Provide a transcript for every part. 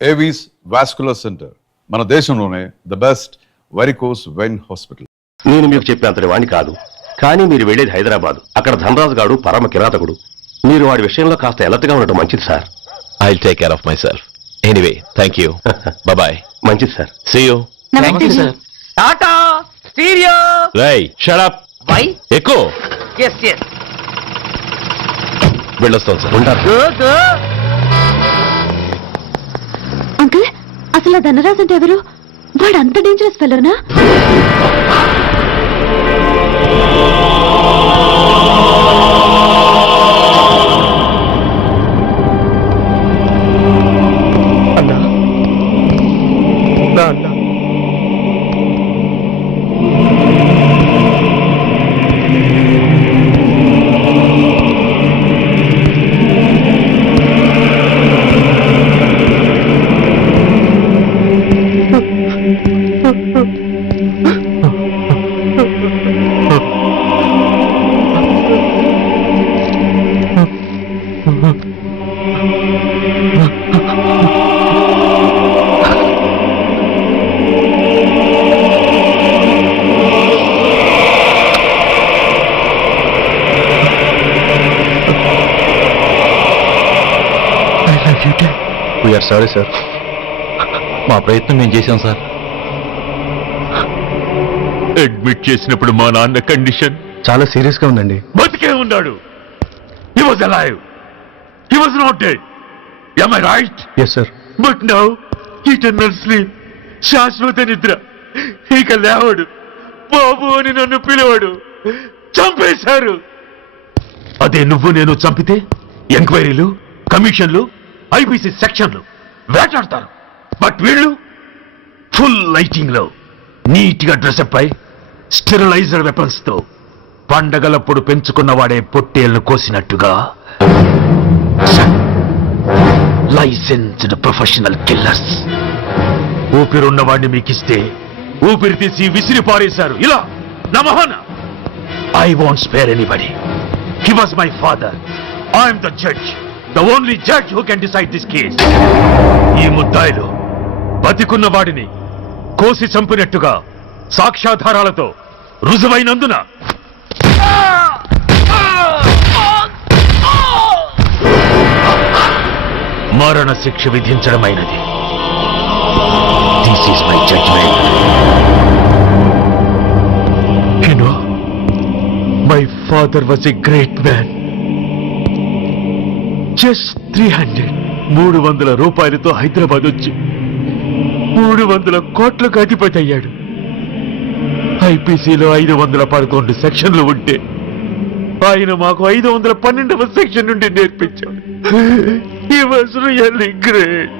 Avis vascular centre, మన దేశంలోనే the best varicose vein hospital. నేను మీకు చెప్పేంతటి వాణ్ణి కాదు, కానీ మీరు వెళ్ళేది హైదరాబాద్. అక్కడ ధనరాజు గారు పరమ కిరాతకుడు. మీరు వాడి విషయంలో కాస్త ఎలర్ట్గా ఉండటం మంచిది sir. I'll take care of myself. Anyway, thank you. Bye-bye. మంచిది sir. See you. Thank you, sir. Tata stereo. Hey, shut up. Why? ఎక్కువ ఎస్ ఎస్. వెళ్ళొస్తాను సార్. Go go. అంకుల్, అసలు ఆ ధనరాజ్ అంటే ఎవరు? వాడు అంత డేంజరస్ ఫెలోనా? అన్నా, నా అన్నా, వీఆర్ సారీ సార్. మా ప్రయత్నం మేము చేశాం సార్. అడ్మిట్ చేసినప్పుడు మా నాన్న కండిషన్ చాలా సీరియస్ గా ఉందండి. బతికే ఉన్నాడు. He was alive. He was not dead. Am I right? Yes sir. But now, eternal sleep. శాశ్వత నిద్ర. ఇక లేవడు. బాబు అని నన్ను పిలవడు. చంపేశారు. అదే నువ్వు నేను చంపితే ఎంక్వైరీలు, కమిషన్లు, ఐపీసీ సెక్షన్లు వేటాడతారు. బట్ వీళ్ళు ఫుల్ లైటింగ్ లో నీట్ గా డ్రెస్అప్ అయి స్టెరిలైజర్ వెపన్స్ తో పండగలప్పుడు పెంచుకున్న వాడే పొట్టేళ్లు కోసినట్టుగా లైసెన్స్డ్ ప్రొఫెషనల్ కిల్లర్స్. ఊపిరున్న వాడిని మీకిస్తే ఊపిరి తీసి విసిరి పారేశారు. ఇలా నమహన. I won't spare anybody. He was my father. I'm the judge, the only judge who can decide this case. ఈ ముద్దాయిలు బతికున్న వాడిని కోసి చంపినట్టుగా సాక్ష్యాధారాలతో రుజువైనందున మరణ శిక్ష విధించడమైనది. This is my judgement. You know, my father was a great man. Just 300 రూపాయలతో హైదరాబాద్ వచ్చి 300 కోట్లకు అధిపతి అయ్యాడు. ఐపీసీలో 511 సెక్షన్లు ఉంటే ఆయన మాకు 512వ సెక్షన్ నుండి నేర్పించాడు. He was really great.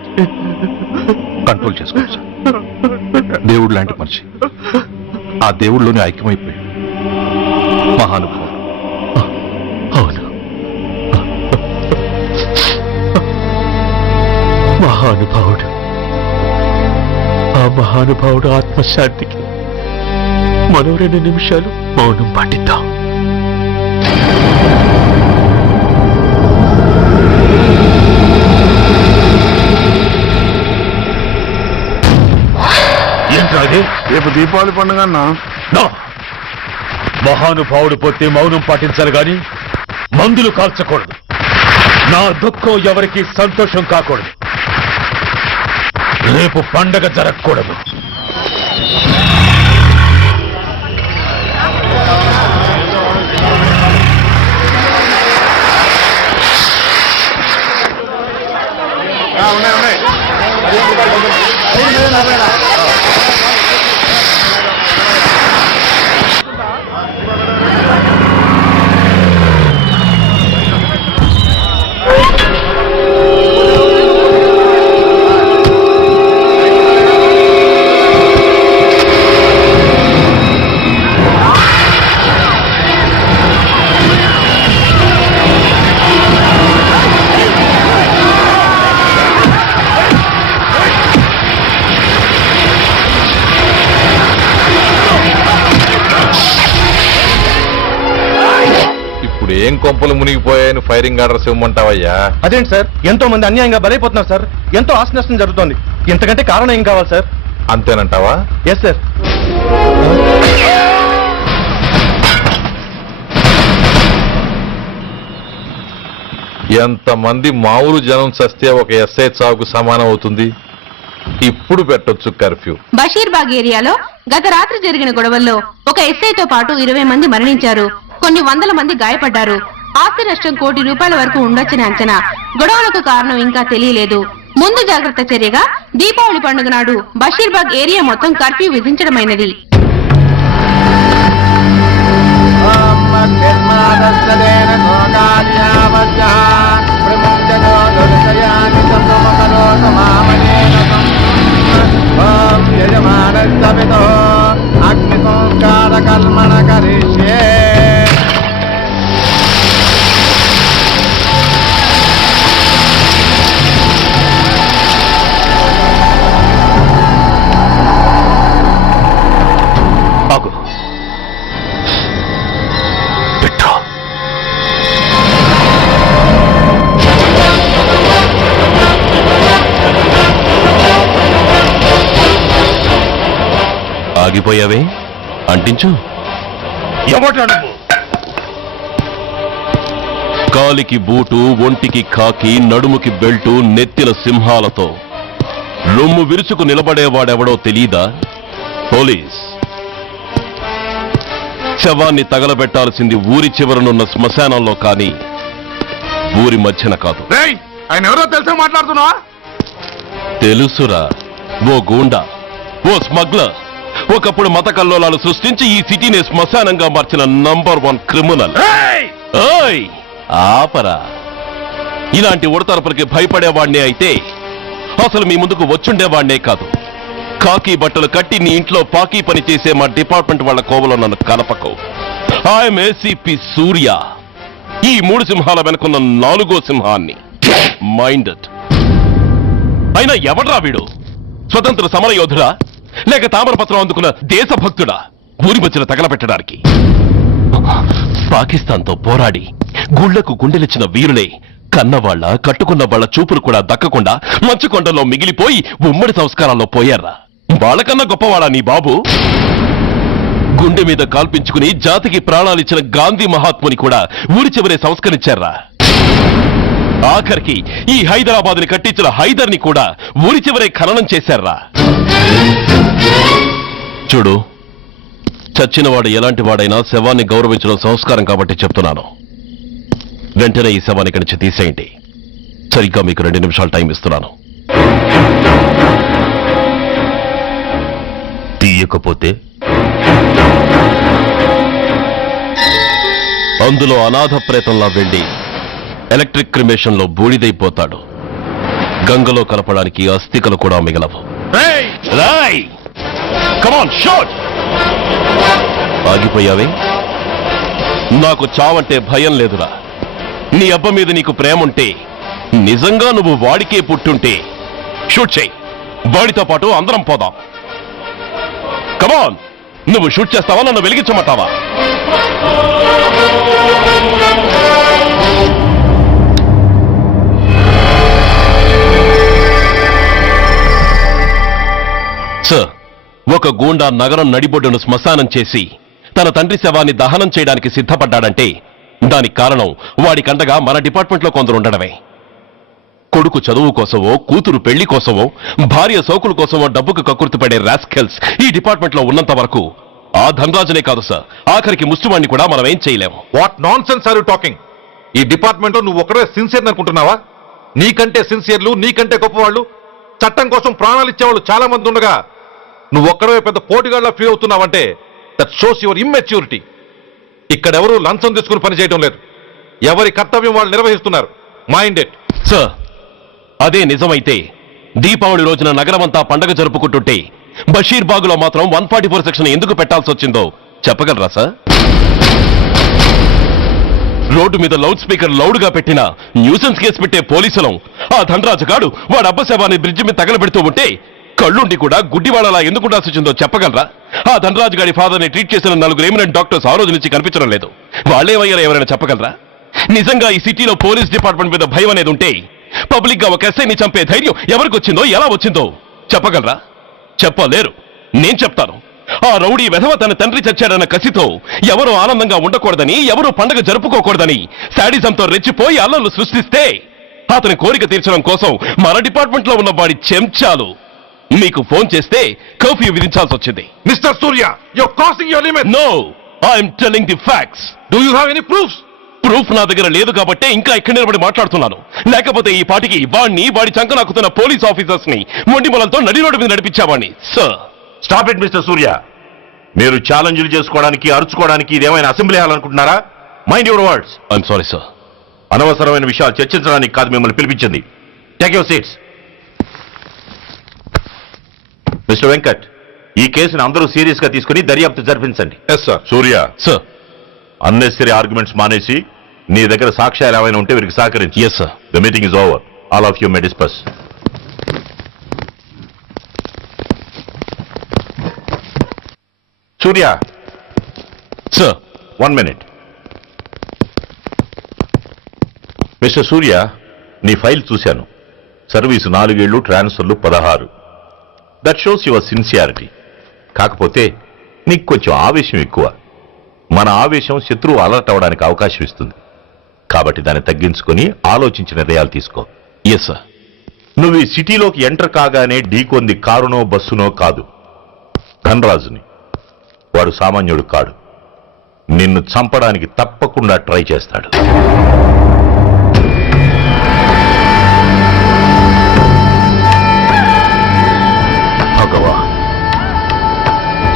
Control చేసుకోండి సార్. దేవుడు లాంటి మనిషి. ఆ దేవుడిలోనే ఐక్యమైపోయాడు. మహానుభావుడు. అవును, మహానుభావుడు. ఆ మహానుభావుడు ఆత్మశాంతికి మరో 2 నిమిషాలు మౌనం పాటిద్దాం. ఏంట్రాది? రేపు దీపావళి పండుగ అన్నా. మహానుభావుడు పోతే మౌనం పాటించాలి గాని మందులు కాల్చకూడదు. నా దుఃఖం ఎవరికి సంతోషం కాకూడదు. రేపు పండగ జరగకూడదు. ఏం కొంపలు మునిగిపోయాయని ఫైరింగ్ ఆర్డర్స్ ఇవ్వమంటావయ్యా? అదేంటి సార్, ఎంతో మంది అన్యాయంగా బలైపోతున్నారు సార్. ఎంతో ఆస్తి నష్టం జరుగుతోంది. ఇంతకంటే కారణం ఏం కావాలి సార్? అంతేనంటావా? Yes sir. ఎంతమంది మామూలు జనం చస్తే ఒక ఎస్ఐ చావుకు సమానం అవుతుంది. ఇప్పుడు పెట్టొచ్చు కర్ఫ్యూ. బషీర్బాగ్ ఏరియాలో గత రాత్రి జరిగిన గొడవల్లో ఒక ఎస్ఐతో పాటు 20 మంది మరణించారు. కొన్ని వందల మంది గాయపడ్డారు. ఆస్తి నష్టం ₹1 కోటి వరకు ఉండొచ్చని అంచనా. గొడవలకు కారణం ఇంకా తెలియలేదు. ముందు జాగ్రత్త చర్యగా దీపావళి పండుగ నాడు బషీర్బాగ్ ఏరియా మొత్తం కర్ఫ్యూ విధించడమైనది. అగ్ని సంస్కార కల్మణ కరిష్యే. ఆగు. పెట్టు. ఆగిపోయావే, అంటించు. కాలికి బూటు, ఒంటికి కాకి, నడుముకి బెల్టు, నెత్తిన సింహాలతో రొమ్ము విరుచుకు నిలబడేవాడెవడో తెలీదా? పోలీస్. శవాన్ని తగలబెట్టాల్సింది ఊరి చివరనున్న శ్మశానంలో కానీ ఊరి మధ్యన కాదు. ఆయన ఎవరో తెలుసా మాట్లాడుతున్నావా? తెలుసురా, ఓ గూండా, ఓ స్మగ్లర్, ఒకప్పుడు మత కల్లోలాలు సృష్టించి ఈ సిటీని శ్మశానంగా మార్చిన నంబర్ 1 క్రిమినల్. ఓయ్ ఆపరా. ఇలాంటి ఉడతరపులకి భయపడేవాణ్ణే అయితే అసలు మీ ముందుకు వచ్చుండేవాణ్ణే కాదు. కాకి బట్టలు కట్టి నీ ఇంట్లో పాకీ పని చేసే మా డిపార్ట్మెంట్ వాళ్ళ కోవలో నన్ను కలపకు. ఐఎమ్ ఏసీపీ సూర్య, ఈ 3 సింహాల వెనుకున్న 4వ సింహాన్ని. మైండెడ్. అయినా ఎవడ్రా వీడు? స్వతంత్ర సమర యోధుడా లేక తామరపత్రం అందుకున్న దేశభక్తుడా ఊరి మధ్యన తగలబెట్టడానికి? పాకిస్తాన్తో పోరాడి గుళ్లకు గుండెలిచ్చిన వీరులే కన్నవాళ్ల కట్టుకున్న వాళ్ల చూపులు కూడా దక్కకుండా మంచుకొండలో మిగిలిపోయి ఉమ్మడి సంస్కారాల్లో పోయారా? వాళ్ళకన్నా గొప్పవాడా నీ బాబు? గుండె మీద కాల్పించుకుని జాతికి ప్రాణాలిచ్చిన గాంధీ మహాత్ముని కూడా ఊరి చివరే సంస్కరించారా? ఆఖరికి ఈ హైదరాబాద్ ని కట్టించిన హైదర్ని కూడా ఊరి చివరే ఖననం చేశారా? చూడు, చచ్చినవాడు ఎలాంటి వాడైనా శవాన్ని గౌరవించడం సంస్కారం కాబట్టి చెప్తున్నాను. వెంటనే ఈ శవాన్ని ఇక్కడి నుంచి తీసేయండి. సరిగ్గా మీకు 2 నిమిషాలు టైం ఇస్తున్నాను. తీయకపోతే అందులో అనాథ ప్రేతంలా వెళ్లి ఎలక్ట్రిక్ క్రిమేషన్ లో బూడిదైపోతాడు. గంగలో కలపడానికి అస్థికలు కూడా మిగలవు. రాయ్, కమాన్ షాట్. ఆగిపోయావే? నాకు చావంటే భయం లేదురా. నీ అబ్బ మీద నీకు ప్రేముంటే, నిజంగా నువ్వు వాడికే పుట్టుంటే షూట్ చేయి. వాడితో పాటు అందరం పోదాం. కమాన్, నువ్వు షూట్ చేస్తావా, నన్ను వెలిగించమంటావా? సార్, ఒక గూండా నగరం నడిబొడ్డును శ్మశానం చేసి తన తండ్రి శవాన్ని దహనం చేయడానికి సిద్ధపడ్డాడంటే దానికి కారణం వాడికండగా మన డిపార్ట్మెంట్లో కొందరు ఉండడమే. కొడుకు చదువు కోసమో, కూతురు పెళ్లి కోసమో, భార్య సోకుల కోసమో డబ్బుకు కక్కుర్తిపడే రాస్కెల్స్ ఈ డిపార్ట్మెంట్లో ఉన్నంత వరకు ఆ ధనరాజునే కాదు సార్, ఆఖరికి ముస్లిమాన్ని కూడా మనం ఏం చేయలేము. What nonsense are you talking? ఈ డిపార్ట్మెంట్ లో నువ్వు ఒకరే సిన్సియర్ అనుకుంటున్నావా? నీకంటే సిన్సియర్లు, నీకంటే గొప్పవాళ్ళు, చట్టం కోసం ప్రాణాలు ఇచ్చేవాళ్ళు చాలా మంది ఉండగా నువ్వు ఒక్కడే పెద్ద పోటీగాళ్ళ ఫీల్ అవుతున్నావంటే దట్ షోస్ యువర్ ఇమ్మెచ్యూరిటీ. ఇక్కడెవరూ లంచం తీసుకుని పనిచేయడం లేదు. ఎవరి కర్తవ్యం వాళ్ళు నిర్వహిస్తున్నారు. Mind it. సార్, అదే నిజమైతే దీపావళి రోజున నగరమంతా పండగ జరుపుకుంటుంటే బషీర్బాగులో మాత్రం 144 సెక్షన్ ఎందుకు పెట్టాల్సి వచ్చిందో చెప్పగలరా సార్? రోడ్డు మీద లౌడ్ స్పీకర్ లౌడ్గా పెట్టిన న్యూసెన్స్ కేసు పెట్టే పోలీసులం ఆ ధనరాజు గాడు వాడు అబ్బ శవాన్ని బ్రిడ్జి మీద తగలబెడుతూ ఉంటే కళ్ళుండి కూడా గుడ్డివాడలా ఎందుకు ఉండాల్సి వచ్చిందో చెప్పగలరా? ఆ ధనరాజు గారి ఫాదర్ని ట్రీట్ చేసిన 4 ఎమినెంట్ డాక్టర్స్ ఆ రోజు నుంచి కనిపించడం లేదు. వాళ్ళేమయ్యారో ఎవరైనా చెప్పగలరా? నిజంగా ఈ సిటీలో పోలీస్ డిపార్ట్మెంట్ మీద భయం అనేది ఉంటే పబ్లిక్ గా ఒక ఎస్ఐని చంపే ధైర్యం ఎవరికి వచ్చిందో ఎలా వచ్చిందో చెప్పగలరా? చెప్పలేరు. నేను చెప్తాను. ఆ రౌడీ వెధవ తన తండ్రి చచ్చాడన్న కసితో ఎవరు ఆనందంగా ఉండకూడదని, ఎవరు పండగ జరుపుకోకూడదని శాడిజంతో రెచ్చిపోయి అల్లర్లు సృష్టిస్తే అతని కోరిక తీర్చడం కోసం మన డిపార్ట్మెంట్ లో ఉన్న వాడి చెంచాలు మీకు ఫోన్ చేస్తే కర్ఫ్యూ విధించాల్సి వచ్చింది. Mister Surya, you're crossing your limit. నో, I'm telling the facts. Do you have any proofs? Proof నా దగ్గర లేదు కాబట్టే ఇంకా ఇక్కడ నిలబడి మాట్లాడుతున్నాను. లేకపోతే ఈ పాటికి వాడి చంకనాకుతున్న పోలీస్ ఆఫీసర్స్ ని మొండి మొలంతో నడి రోడ్డు మీద నడిపించావాణ్ణి. Sir, stop it mister Surya. మీరు ఛాలెంజ్లు చేసుకోవడానికి, అరుచుకోవడానికి ఇదేమైనా అసెంబ్లీ హాల్ అనుకుంటున్నారా? Mind your words. I'm sorry sir. అనవసరమైన విషయాలు చర్చించడానికి కాదు మిమ్మల్ని పిలిపించింది. Take your seats. Mister Venkat, ఈ కేసును అందరూ సీరియస్ గా తీసుకుని దర్యాప్తు జరిపించండి. Yes sir. Surya, sir. Unnecessary arguments మానేసి నీ దగ్గర సాక్ష్యాలు ఏమైనా ఉంటే వీరికి సహకరించి. Yes sir. The meeting is over. All of you may discuss. Surya, sir. 1 minute. Mister సూర్య, నీ ఫైల్ చూశాను. సర్వీసు 4 ఏళ్లు, ట్రాన్స్ఫర్లు 16. That shows your sincerity. కాకపోతే నీకు కొంచెం ఆవేశం ఎక్కువ. మన ఆవేశం శత్రువు అలర్ట్ అవడానికి అవకాశం ఇస్తుంది. కాబట్టి దాన్ని తగ్గించుకొని ఆలోచించి నిర్ణయాలు తీసుకో. Yes sir. నువ్వు ఈ సిటీలోకి ఎంటర్ కాగానే ఢీకొంది కారునో బస్సునో కాదు, ధనరాజుని. వాడు సామాన్యుడు కాడు. నిన్ను చంపడానికి తప్పకుండా ట్రై చేస్తాడు. భగవాన్,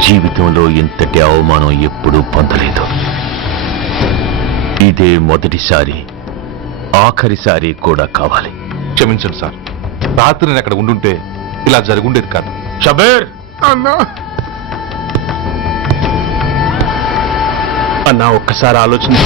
జీవితంలో ఇంతటి అవమానం ఎప్పుడూ పొందలేదు. ఇదే మొదటిసారి, ఆఖరిసారి కూడా కావాలి. క్షమించండి సార్. రాత్రి నేను అక్కడ ఉండుంటే ఇలా జరుగుండేది కాదు. షబీర్, అన్నా ఒక్కసారి ఆలోచించు.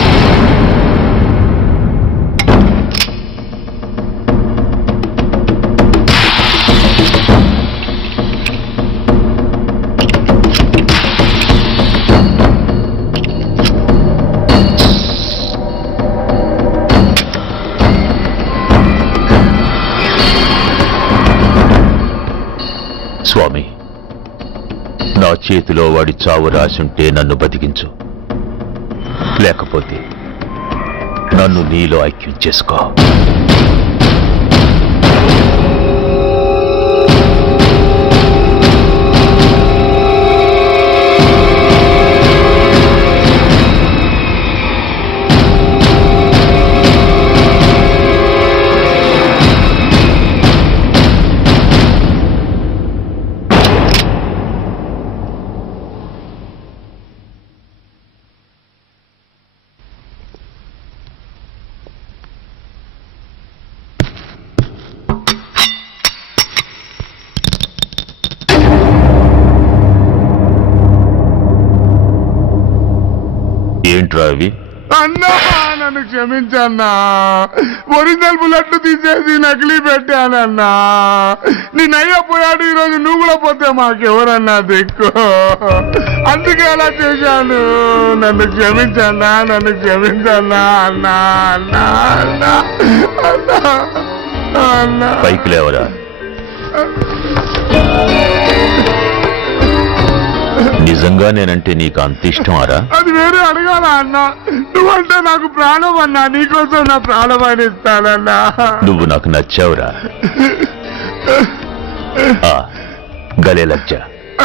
స్వామి, నా చేతిలో వాడి చావు రాసుంటే నన్ను బతికించు, లేకపోతే నన్ను నీలో ఐక్యం చేసుకో. ఏంట్రా అవి? అన్నా, నన్ను క్షమించన్నా. ఒరిజినల్ బుల్లెట్లు తీసేసి నకిలీ పెట్టానన్నా. నేను అయ్యపోయాడు, ఈరోజు నువ్వు కూడా పోతే మాకెవరన్నా దిక్కు. అందుకే అలా చేశాను. నన్ను క్షమించన్నా, నన్ను క్షమించన్నా అన్నా. అన్నా అన్నా అన్నా అన్నా. పైకి లేవరా. నిజంగా నేనంటే నీకు అంత ఇష్టం అరా? అది వేరే అడగాల అన్నా. నువ్వంటే నాకు ప్రాణం అన్నా. నీకోసం నా ప్రాణం ఇస్తానన్నా. నువ్వు నాకు నచ్చావురా. గలే లజ్జ.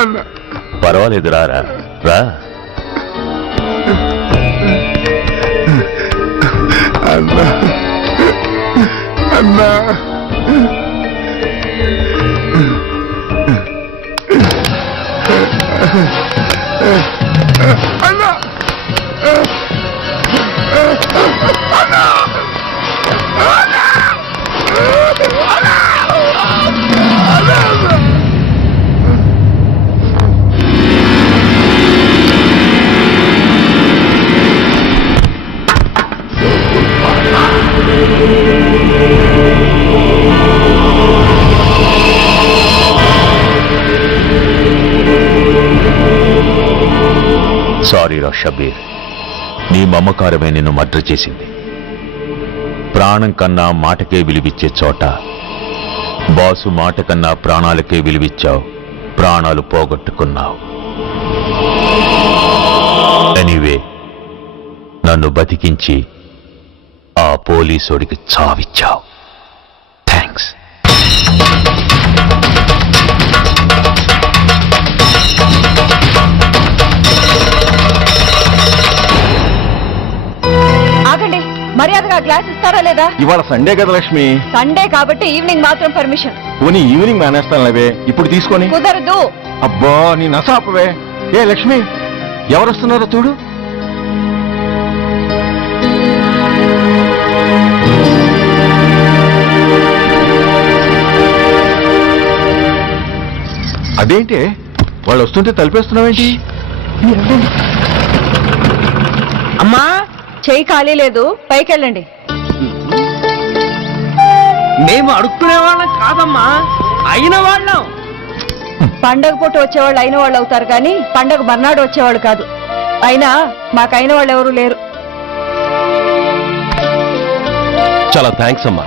అన్నా, పర్వాలేదు, రారా రా. అన్నా అన్నా అన్నా అన్నా సారీ రా షబీర్, నీ మమకారమే నిన్ను మర్డర్ చేసింది. ప్రాణం కన్నా మాటకే విలువిచ్చే చోట బాసు మాట కన్నా ప్రాణాలకే విలువిచ్చావు, ప్రాణాలు పోగొట్టుకున్నావు. ఎనీవే, నన్ను బతికించి ఆ పోలీసోడికి చావిచ్చావు. థ్యాంక్స్. ఆగండి, మర్యాదగా గ్లాస్ ఇస్తారా లేదా? ఇవాళ సండే కదా లక్ష్మి, సండే కాబట్టి ఈవినింగ్ మాత్రం పర్మిషన్. పోనీ ఈవినింగ్ మానేస్తాను లేవే, ఇప్పుడు తీసుకొని. కుదరదు. అబ్బా నీ నసాపవే. ఏ లక్ష్మి, ఎవరొస్తున్నారో చూడు. అదేంటి వాళ్ళు వస్తుంటే తలిపేస్తున్నావేంటి? అమ్మా చేయి ఖాళీ లేదు, పైకెళ్ళండి. మేము అడుక్కునే వాళ్ళం కాదమ్మా, అయిన వాళ్ళం. పండగ పూట వచ్చేవాళ్ళు అయిన వాళ్ళు అవుతారు కానీ పండగ మర్నాడు వచ్చేవాళ్ళు కాదు. అయినా మాకైన వాళ్ళు ఎవరు లేరు. చాలా థ్యాంక్స్ అమ్మా.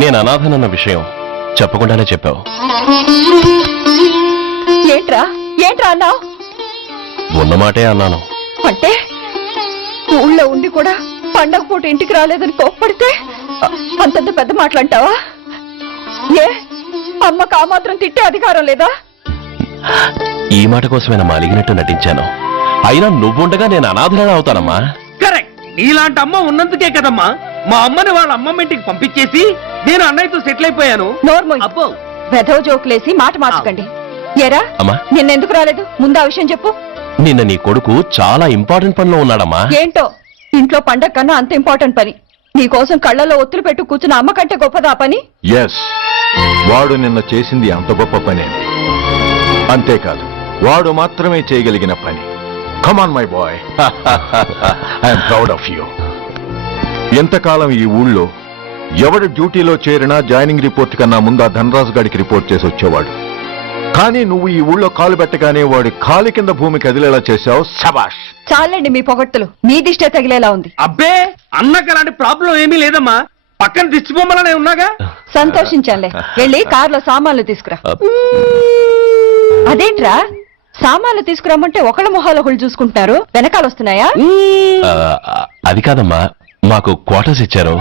నేను అనాథనన్న విషయం చెప్పకుండానే చెప్పావు. ఏంట్రా ఏంట్రా అన్నావు? ఉన్నమాటే అన్నాను. అంటే ఊళ్ళో ఉండి కూడా పండగ పూట ఇంటికి రాలేదని కోప్పడితే అంతంత పెద్ద మాటలంటావా? ఏ అమ్మకు ఆ మాత్రం తిట్టే అధికారం లేదా? ఈ మాట కోసమేనమ్మా అలిగినట్టు నటించాను. అయినా నువ్వుండగా నేను అనాథన అవుతానమ్మా. కరెక్ట్. నీలాంటి అమ్మ ఉన్నందుకే కదమ్మా మా అమ్మని వాళ్ళ అమ్మమ్మ ఇంటికి పంపించేసి నేను అన్నయ్యతో సెటిల్ అయిపోయాను. నోర్మోయ్, అబ్బో వెధవ జోకులేసి మాట మార్చకండి. ఏరా అమ్మా, నిన్నెందుకు రాలేదు? ముందు ఆ విషయం చెప్పు. నిన్న నీ కొడుకు చాలా ఇంపార్టెంట్ పనిలో ఉన్నాడమ్మా. ఏంటో ఇంట్లో పండగ కన్నా అంత ఇంపార్టెంట్ పని. నీకోసం కళ్ళలో ఒత్తులు పెట్టు కూర్చున్న అమ్మ కంటే గొప్పదా పని? ఎస్, వాడు నిన్న చేసింది అంత గొప్ప పనే. అంతేకాదు, వాడు మాత్రమే చేయగలిగిన పని. Come on my boy, I'm proud of you. ఎంతకాలం ఈ ఊళ్ళో ఎవడు డ్యూటీలో చేరినా జాయినింగ్ రిపోర్ట్ కన్నా ముందు ఆ ధనరాజు గారికి రిపోర్ట్ చేసి వచ్చేవాడు. కానీ నువ్వు ఈ ఊళ్ళో కాలు పెట్టగానే వాడి కాలి కింద భూమి కదిలేలా చేశావు. శబాష్. చాలండి మీ పొగట్టులు, మీ దిష్టే తగిలేలా ఉంది. అబ్బే అన్నకు అలాంటి ప్రాబ్లం ఏమీ లేదమ్మా, పక్కన దిష్టి బొమ్మలనే ఉన్నాగా. సంతోషించాలే. వెళ్ళి కార్లో సామాన్లు తీసుకురా. అదేంట్రా సామాన్లు తీసుకురమ్మంటే ఒకళ్ళ మొహాలు ఒకళ్ళు చూసుకుంటున్నారు, వెనకాల వస్తున్నాయా? ఆ, అది కాదమ్మా, మాకు క్వార్టర్స్ ఇచ్చారు.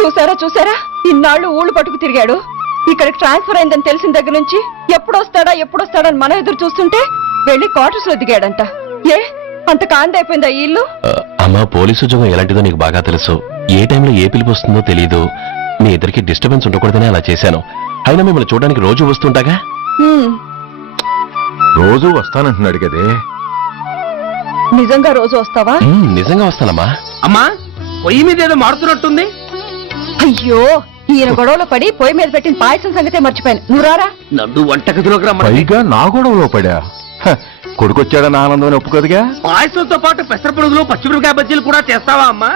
చూసారా చూసారా, ఇన్నాళ్ళు ఊళ్ళు పట్టుకు తిరిగాడు. ఇక్కడికి ట్రాన్స్ఫర్ అయిందని తెలిసిన దగ్గర నుంచి ఎప్పుడు వస్తాడా అని మనం ఎదురు చూస్తుంటే వెళ్ళి క్వార్టర్స్ లో దిగాడంట. ఏ అంత కాంతి అయిపోయిందా ఈ ఇల్లు? అమ్మా, పోలీసు ఉద్యోగం ఎలాంటిదో నీకు బాగా తెలుసు. ఏ టైంలో ఏ పిలుపు వస్తుందో తెలీదు. మీ ఇద్దరికి డిస్టర్బెన్స్ ఉండకూడదనే అలా చేశాను. అయినా మిమ్మల్ని చూడడానికి రోజు వస్తుంటాగా. రోజు వస్తానంటున్నాడు కదే. నిజంగా రోజు వస్తావా? నిజంగా వస్తానమ్మా. అమ్మా పొయ్యి మీద ఏదో మారుతున్నట్టుంది. అయ్యో, ఈయన గొడవలో పడి పొయ్యి మీద పెట్టిన పాయసం సంగతే మర్చిపోయాను. నువ్వు రారా. నన్ను వంటగదిలోకి రమ్మని. పైగా నా గొడవలో పడా. కొడుకొచ్చాడని ఆనందం ఒప్పుకోదుగా. పాయసంతో పాటు పెసర పొడుగులు పచ్చిమిరపకాయ బజ్జీలు కూడా చేస్తావా అమ్మా?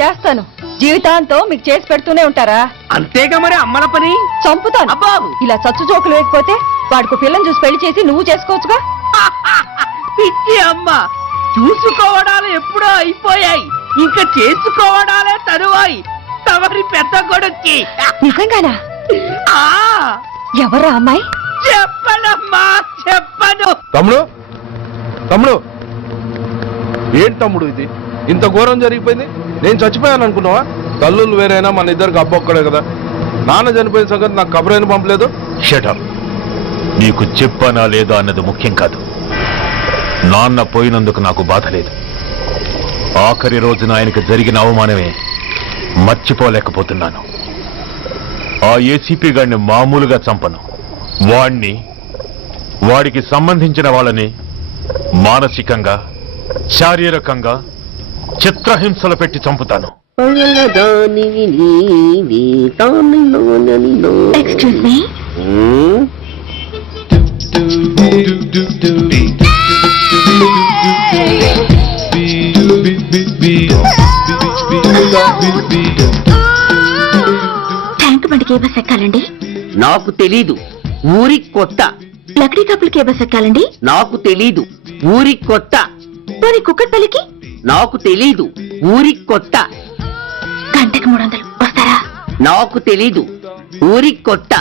చేస్తాను. జీవితాంతం మీకు చేసి పెడుతూనే ఉంటారా? అంతేగా మరి అమ్మల పని. చంపుతాను. అబ్బా ఇలా చచ్చు జోకులు వేయకపోతే వాడికి పిల్లని చూసి పెళ్లి చేసి నువ్వు చేసుకోవచ్చుగా. పిచ్చి అమ్మ, చూసుకోవడాలు ఎప్పుడో అయిపోయాయి, ఇంకా చేసుకోవడాలే తరువాయి. తమరి పెద్ద కొడుక్కి. నిజంగానా? ఆ ఎవరా అమ్మాయి? చెప్పనమ్మా, చెప్పను. తమ్ముడు ఏంటి తమ్ముడు ఇది? ఇంత ఘోరం జరిగిపోయింది. నేను చచ్చిపోయాను అనుకున్నావా? తల్లులు వేరైనా మన ఇద్దరికి అబ్బొక్కడే కదా. నాన్న చనిపోయిన సంగతి నాకు కబరైన పంపలేదు. షటప్. నీకు చెప్పనా లేదా అన్నది ముఖ్యం కాదు. నాన్న పోయినందుకు నాకు బాధ లేదు. ఆఖరి రోజున ఆయనకు జరిగిన అవమానమే మర్చిపోలేకపోతున్నాను. ఆ ఏసీపీ గారిని మామూలుగా చంపను. వాడికి సంబంధించిన వాళ్ళని మానసికంగా, శారీరకంగా చిత్రహింసలు పెట్టి చంపుతాను. Excuse me. ట్యాంక్ బండికి ఏ బస్ ఎక్కాలండి? నాకు తెలీదు, ఊరి కొత్త. లక్డీ కప్పులకి ఏ బస్ ఎక్కాలండి? నాకు తెలీదు, ఊరి కొత్త. పోనీ కుక్కట్పల్లికి? నాకు తెలీదు, ఊరి కొత్త. గంటకి 300 వస్తారా? నాకు తెలీదు, ఊరి కొట్ట.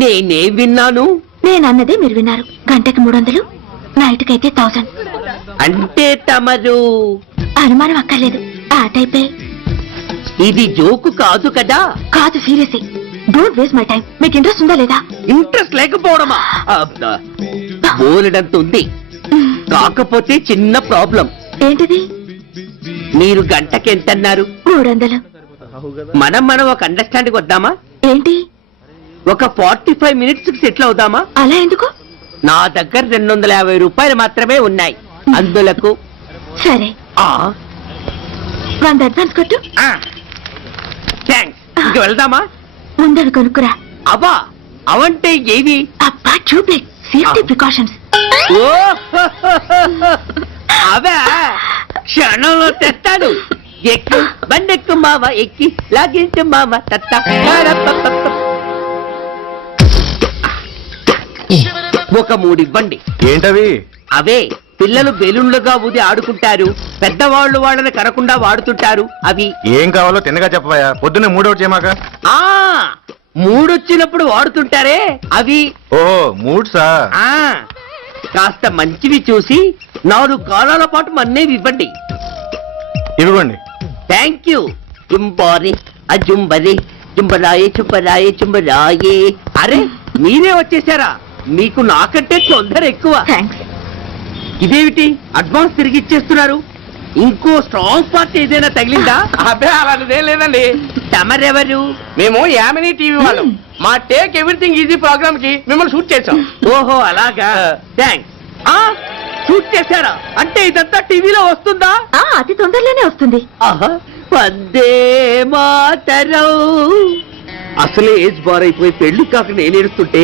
నేనే విన్నాను. నేను అన్నదే మీరు విన్నారు. గంటకి 300, నైట్కి అయితే 1000. అంటే తమరు అనుమానం అక్కర్లేదు, ఆ టైపే. ఇది జోకు కాదు కదా? కాదు, serious. Don't waste my time. మీకు ఇంట్రెస్ట్ ఉందా లేదా? ఇంట్రెస్ట్ లేకపోవడమా? బోలెడంత ఉంది, కాకపోతే చిన్న ప్రాబ్లం. ఏంటిది? మీరు గంటకి ఎంతన్నారు? 300. మనం ఒక అండర్స్టాండింగ్ వద్దామా? ఏంటి? ఒక 45 మినిట్స్ కి సెటిల్ అవుదామా? అలా ఎందుకు? నా దగ్గర 250 రూపాయలు మాత్రమే ఉన్నాయి, అందులకు. సరే, 100 అడ్వాన్స్ కొట్టు. థ్యాంక్స్. ఇంక వెళ్దామా? ముందడు కొనుక్కురా. అబ్బా, అవంటే ఏవి? అబ్బా, ట్యూబ్లైట్, సేఫ్టీ ప్రికాషన్స్. ఓ, అవే క్షణంలో తెస్తాను. ఎక్కి బండెక్కు మామ, ఎక్కి లాగించు మామ. ఒక 3 ఇవ్వండి. ఏంటవి? అవే పిల్లలు బెలూన్లుగా ఊది ఆడుకుంటారు, పెద్దవాళ్ళు వాళ్ళని కరకుండా వాడుతుంటారు. అవి ఏం కావాలో తిన్నగా చెప్పవా, పొద్దున్నే 3 చేయమాక. ఆ 3 వచ్చినప్పుడు వాడుతుంటారే అవి. ఓహో, 3 సా? ఆ కాస్త మంచివి చూసి 4 కాలాల పాటు మన్నేవి ఇవ్వండి. ఇవ్వండి. Thank you. జుంబారి అజుంబరి జుంబరాయే చుంబరాయే చుంబరాయే. అరే, మీరే వచ్చేసారా? మీకు నాకంటే తొందర ఎక్కువ. థ్యాంక్స్. ఇదేమిటి అడ్వాన్స్ తిరిగి ఇచ్చేస్తున్నారు? ఇంకో స్ట్రాంగ్ పార్ట్ ఏదైనా తగిలిందా? అబ్బే అలాంటిదేం లేదండి. తమరెవరు? మేము యామినీ టీవీ వాళ్ళం. మా టేక్ ఎవ్రీథింగ్ ఈజీ ప్రోగ్రామ్ కి మిమ్మల్ని షూట్ చేసాం. ఓహో, అలాగా. థ్యాంక్స్. షూట్ చేశారా? అంటే ఇదంతా టీవీలో వస్తుందా? అతి తొందరలోనే వస్తుంది. ఆహా, వందే మాతరం. అసలే ఏజ్ బార్ అయిపోయి పెళ్లి కాక నేను ఏడుస్తుంటే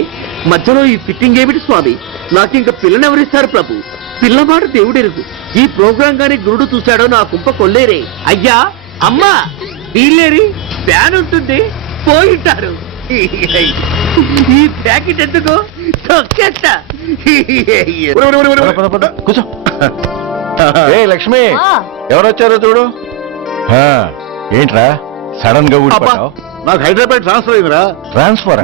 మధ్యలో ఈ ఫిట్టింగ్ ఏమిటి స్వామి? నాకింక పిల్లనెవరిస్తారు ప్రభు? పిల్లమాట దేవుడెరుగు. ఈ ప్రోగ్రాం గాని గురుడు చూశాడో నా కుంప కొల్లేరే. అయ్యా, అమ్మా, వీళ్ళేరి ఫ్యాన్ ఉంటుంది, పోయింటారు. ఈ ప్యాకెట్ ఎందుకు తొక్కేస్తా. కూర్చో. ఏ లక్ష్మి, ఎవరొచ్చారో చూడు. ఏంట్రా సడన్ గా ఊడిపడ్డావు? నాకు హైదరాబాద్ ట్రాన్స్ఫర్ అయిందిరా. ట్రాన్స్ఫర్?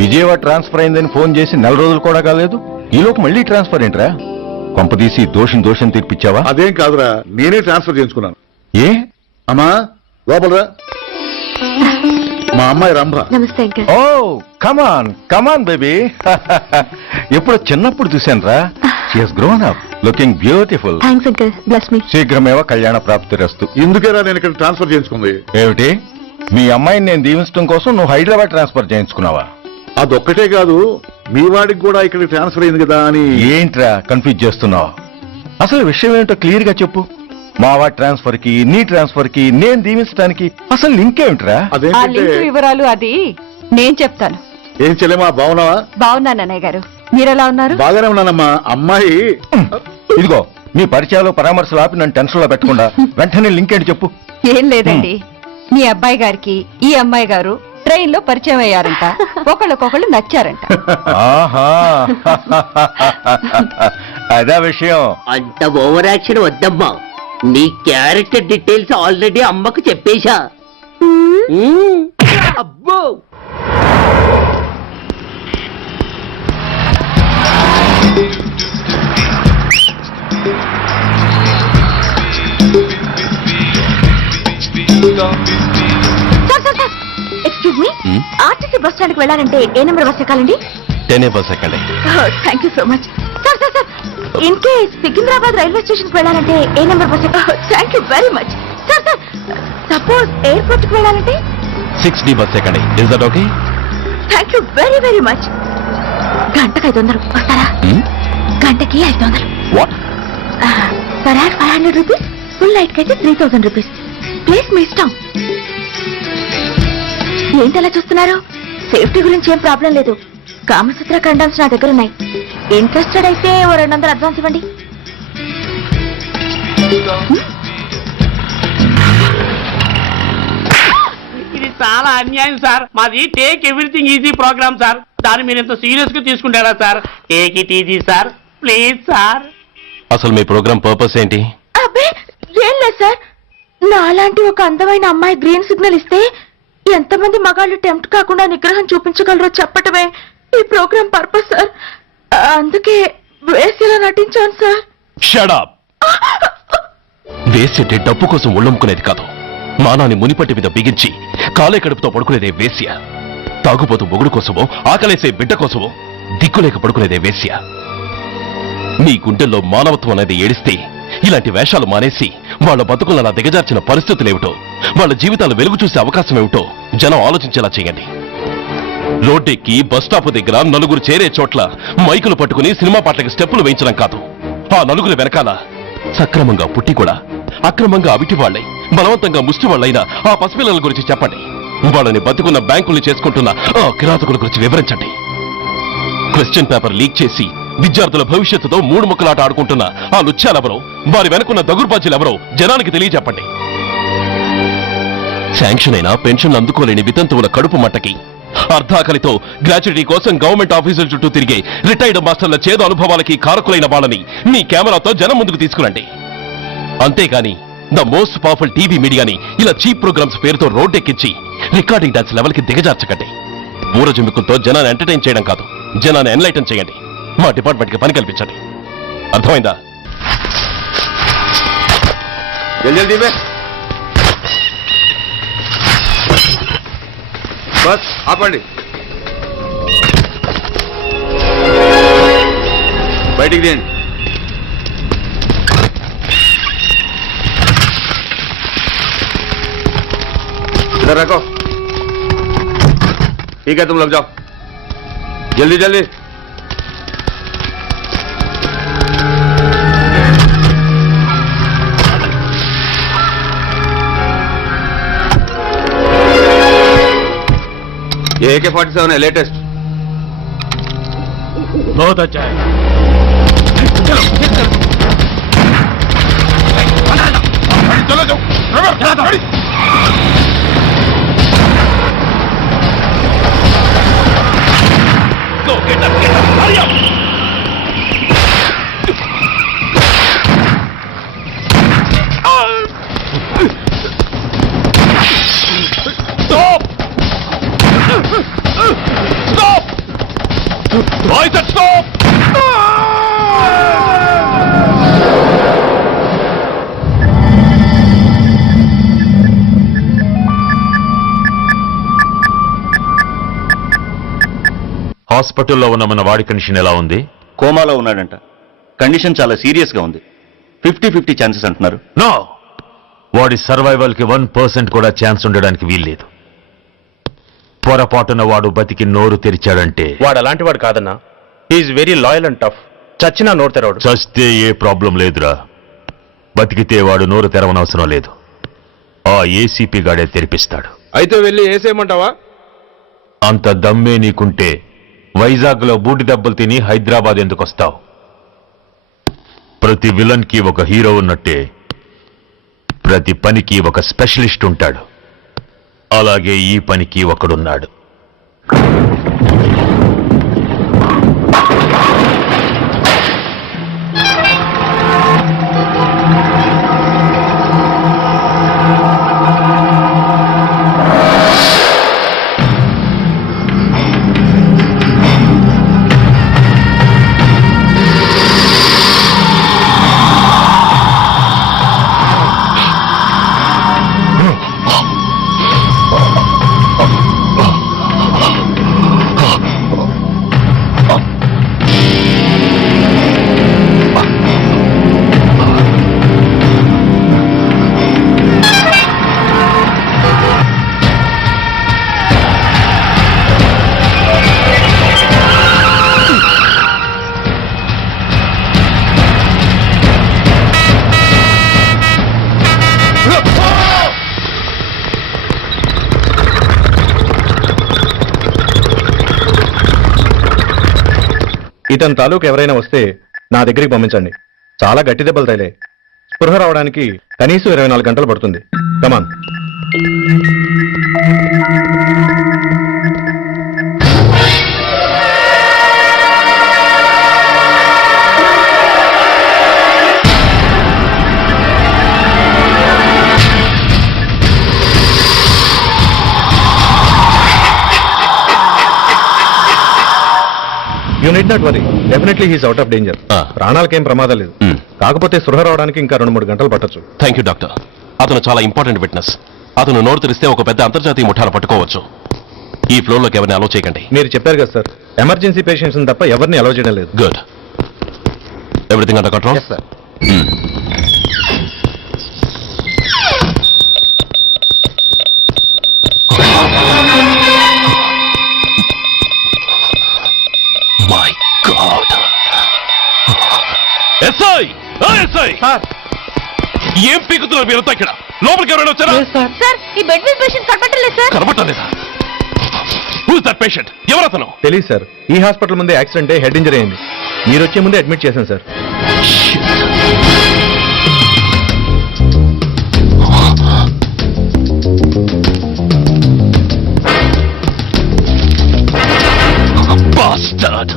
విజయవాడ ట్రాన్స్ఫర్ అయిందని ఫోన్ చేసి 4 రోజులు కూడా కాలేదు, ఈలోపు మళ్ళీ ట్రాన్స్ఫర్ ఏంట్రా? కొంపదీసి దోషం తీర్పిచ్చావా? అదేం కాదురా, నేనే ట్రాన్స్ఫర్ చేయించుకున్నాను. ఏ? అమ్మా లోపలరా, మా అమ్మాయి రంభ. నమస్తే అంకల్. ఓ, కమాన్ బేబీ. ఎప్పుడో చిన్నప్పుడు చూశానురా. She has grown up, looking beautiful. Thanks uncle, bless me. శీఘ్రమేవ కళ్యాణ ప్రాప్తిరస్తు. ఇందుకేరా నేను ఇక్కడ ట్రాన్స్ఫర్ చేయించుకుంది. ఏమిటి, మీ అమ్మాయిని నేను దీవించడం కోసం నువ్వు హైదరాబాద్ ట్రాన్స్ఫర్ చేయించుకున్నావా? అదొక్కటే కాదు, మీ వాడికి కూడా ఇక్కడ ట్రాన్స్ఫర్ అయింది కదా అని. ఏంట్రా కన్ఫ్యూజ్ చేస్తున్నావు? అసలు విషయం ఏంటో క్లియర్ గా చెప్పు. మా వాడి ట్రాన్స్ఫర్ కి నీ ట్రాన్స్ఫర్ కి నేను దీవించడానికి అసలు లింక్ ఏమిట్రా? ఆ అదేంటంటే లింక్ వివరాలు అది నేను చెప్తాను. ఏం చెల్లెమా, బాగున్నావా? బాగున్నాను అన్నయ్య గారు, మీరెలా ఉన్నారు? బాగానే ఉన్నానమ్మా. అమ్మాయి ఇదిగో నీ పరిచయాలు పరామర్శలు ఆపి నన్ను టెన్షన్ లో పెట్టకుండా వెంటనే లింక్ ఏంటి చెప్పు. ఏం లేదండి, మీ అబ్బాయి గారికి ఈ అమ్మాయి గారు ట్రైన్ లో పరిచయం అయ్యారంట, ఒకళ్ళకొకళ్ళు నచ్చారంట. ఆహా, అదా విషయం. అంత ఓవర్ యాక్షన్ వద్దమ్మా. నీ క్యారెక్టర్ డీటెయిల్స్ ఆల్రెడీ అమ్మకు చెప్పేశా. అబ్బో, excuse me, RTC bus stand కి వెళ్ళాలంటే ఏ నెంబర్ బస్ ఎక్కాలండి? 10 బస్ ఎక్కండి. Thank you so much. Sir sir sir, in case Secunderabad railway station కి వెళ్ళాలంటే ఏ నెంబర్ బస్ ఎక్కాలి? Thank you very much. Sir sir, suppose airport కి వెళ్ళాలంటే 6D బస్ ఎక్కండి. Is that okay? Thank you very very much. గంటకి 500 వస్తారా? గంటకి 500. What? Per hour 500 rupees, full night కి అయితే 3000 రూపీస్. ప్లీజ్ మీ ఇష్టం. ఏంటలా చూస్తున్నారు? సేఫ్టీ గురించి ఏం ప్రాబ్లం లేదు. కామసూత్ర కండమ్స్ నా దగ్గర ఉన్నాయి. ఇంట్రెస్టెడ్ అయితే ఓ 200 అడ్వాన్స్ ఇవ్వండి. ఇది చాలా అన్యాయం సార్. మాది take everything easy program sir. దాన్ని మీరు ఎంత సీరియస్ గా తీసుకుంటారా sir? Take it easy sir, please sir. అసలు మీ ప్రోగ్రామ్ పర్పస్ ఏంటి? అబ్బే ఏం లేదు సార్, నాలాంటి ఒక అందమైన అమ్మాయి గ్రీన్ సిగ్నల్ ఇస్తే ఎంతమంది మగాళ్ళు టెంప్ట్ కాకుండా నిగ్రహం చూపించగలరో చెప్పటమే ఈ ప్రోగ్రామ్ పర్పస్ సార్. అందుకే వేసేలా నటించాను సార్. షడప్. వేసేటే డబ్బు కోసం ఒళ్ళొమ్ముకునేది కాదు. మానాన్ని మునిపట్టి మీద బిగించి కాలే కడుపుతో పడుకునేదే వేశ్య. తాగుపోతూ మొగుడు కోసమో ఆకలేసే బిడ్డ కోసమో దిక్కులేక పడుకునేదే వేశ్య. మీ గుండెల్లో మానవత్వం అనేది ఏడిస్తే ఇలాంటి వేషాలు మానేసి వాళ్ళ బతుకులను దిగజార్చిన పరిస్థితులేమిటో, వాళ్ళ జీవితాలు వెలుగు చూసే అవకాశం ఏమిటో జనం ఆలోచించేలా చేయండి. రోడ్డెక్కి బస్టాప్ దగ్గర నలుగురు చేరే చోట్ల మైకులు పట్టుకుని సినిమా పాటలకి స్టెప్పులు వేయించడం కాదు. ఆ నలుగురు వెనకాల సక్రమంగా పుట్టి కూడా అక్రమంగా అవిటి వాళ్ళై బలవంతంగా ముష్టి వాళ్ళైన ఆ పసిపిల్లల గురించి చెప్పండి. వాళ్ళని బతుకున్న బ్యాంకుల్ని చేసుకుంటున్న ఆ కిరాతకుల గురించి వివరించండి. క్వశ్చన్ పేపర్ లీక్ చేసి విద్యార్థుల భవిష్యత్తుతో మూడు ముక్కలాట ఆడుకుంటున్న ఆ లుచ్చాలెవరో, వారి వెనుకున్న దగుర్బాజీలెవరో జనానికి తెలియజెప్పండి. శాంక్షన్ అయినా పెన్షన్లు అందుకోలేని వితంతువుల కడుపు మట్టకి, అర్ధాకలితో గ్రాట్యుటీ కోసం గవర్నమెంట్ ఆఫీసుల చుట్టూ తిరిగే రిటైర్డ్ మాస్టర్ల చేదు అనుభవాలకి కారకులైన వాళ్ళని మీ కెమెరాతో జనం ముందుకు తీసుకురండి. అంతేగాని ద మోస్ట్ పవర్ఫుల్ టీవీ మీడియాని ఇలా చీప్ ప్రోగ్రామ్స్ పేరుతో రోడ్డెక్కించి రికార్డింగ్ డాన్స్ లెవెల్కి దిగజార్చకండి. ఊరజుమ్మికులతో జనాన్ని ఎంటర్టైన్ చేయడం కాదు, జనాన్ని ఎన్లైటన్ చేయండి. మా డిపార్ట్మెంట్కి పని కల్పించండి. అర్థమైందా? బస్ ఆపండి. బయటికి తీయండి. इधर रखो. ठीक है, तुम लोग जाओ जल्दी जल्दी. ये AK-47 है, लेटेस्ट. बहुत अच्छा है. चलो जाओ. Go, get up, hurry up! Stop! Stop! I said stop! హాస్పిటల్లో ఉన్న మన వాడి కండిషన్ ఎలా ఉంది? కోమాలో ఉన్నాడంట. కండిషన్ చాలా సీరియస్ గా ఉంది. 50-50 ఛాన్సెస్ అంటున్నారు. నో, వాడి సర్వైవల్ కి 1% కూడా ఛాన్స్ ఉండడానికి వీల్లేదు. పొరపాటున వాడు బతికి నోరు తెరిచాడంటే వాడు అలాంటి వాడు కాదన్నా. He's very loyal and tough. చచ్చినా నోరు తెరవడు. చస్తే ఏ ప్రాబ్లం లేదురా. బతికితే వాడు నోరు తెరవనవసరం లేదు. ఆ ఏసీపీ గాడే తెరిపిస్తాడు. అయితే వెళ్ళి వేసేయమంటావా? అంత దమ్మే నీకుంటే వైజాగ్ లో బూటి దెబ్బలు తిని హైదరాబాద్ ఎందుకు వస్తావు? ప్రతి విలన్ కి ఒక హీరో ఉన్నట్టే ప్రతి పనికి ఒక స్పెషలిస్ట్ ఉంటాడు. అలాగే ఈ పనికి ఒకడున్నాడు. ఇతని తాలూకు ఎవరైనా వస్తే నా దగ్గరికి పంపించండి. చాలా గట్టి దెబ్బలు తగిలే. స్పృహ రావడానికి కనీసం 24 గంటలు పడుతుంది. Come on. You need not worry, definitely he's out of danger. ప్రాణాలకేం ప్రమాదం లేదు. కాకపోతే స్పృహ రావడానికి ఇంకా 2-3 గంటలు పట్టొచ్చు. Thank you doctor. అతను చాలా ఇంపార్టెంట్ విట్నెస్. అతను నోరు తెరిస్తే ఒక పెద్ద అంతర్జాతీయ ముఠాలు పట్టుకోవచ్చు. ఈ ఫ్లోర్లోకి ఎవరిని అలో చేయకండి. మీరు చెప్పారు కదా సార్, ఎమర్జెన్సీ పేషెంట్స్ తప్ప ఎవరిని అలౌ చేయడం లేదు. Good. Everything under control? Sir. My God. SI! SI! ఏం పీకుతున్నారు మీరంతా ఇక్కడ? లోపలికి ఎవరైనా వచ్చారా? సార్, ఈ బెడ్ మీద పేషెంట్ కనబట్టలేదు సార్. కనబట్టలేదా? Who's that patient? ఎవరతను? తెలియదు సార్. ఈ హాస్పిటల్ ముందే యాక్సిడెంట్ హెడ్ ఇంజరీ అయింది. మీరు వచ్చే ముందే అడ్మిట్ చేశాను సార్. Bastard!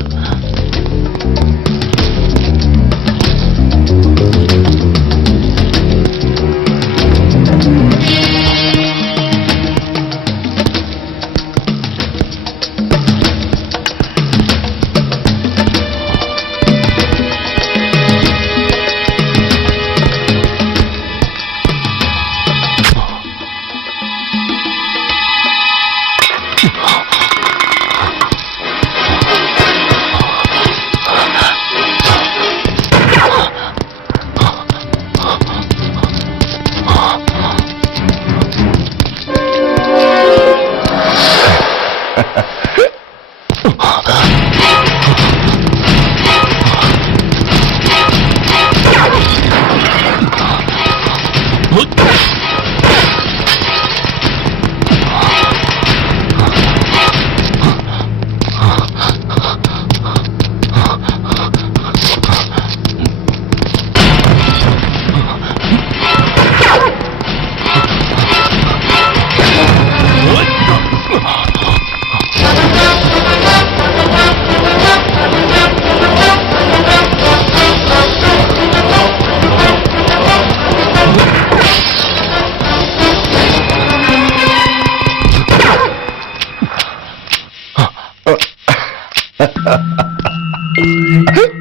Huh?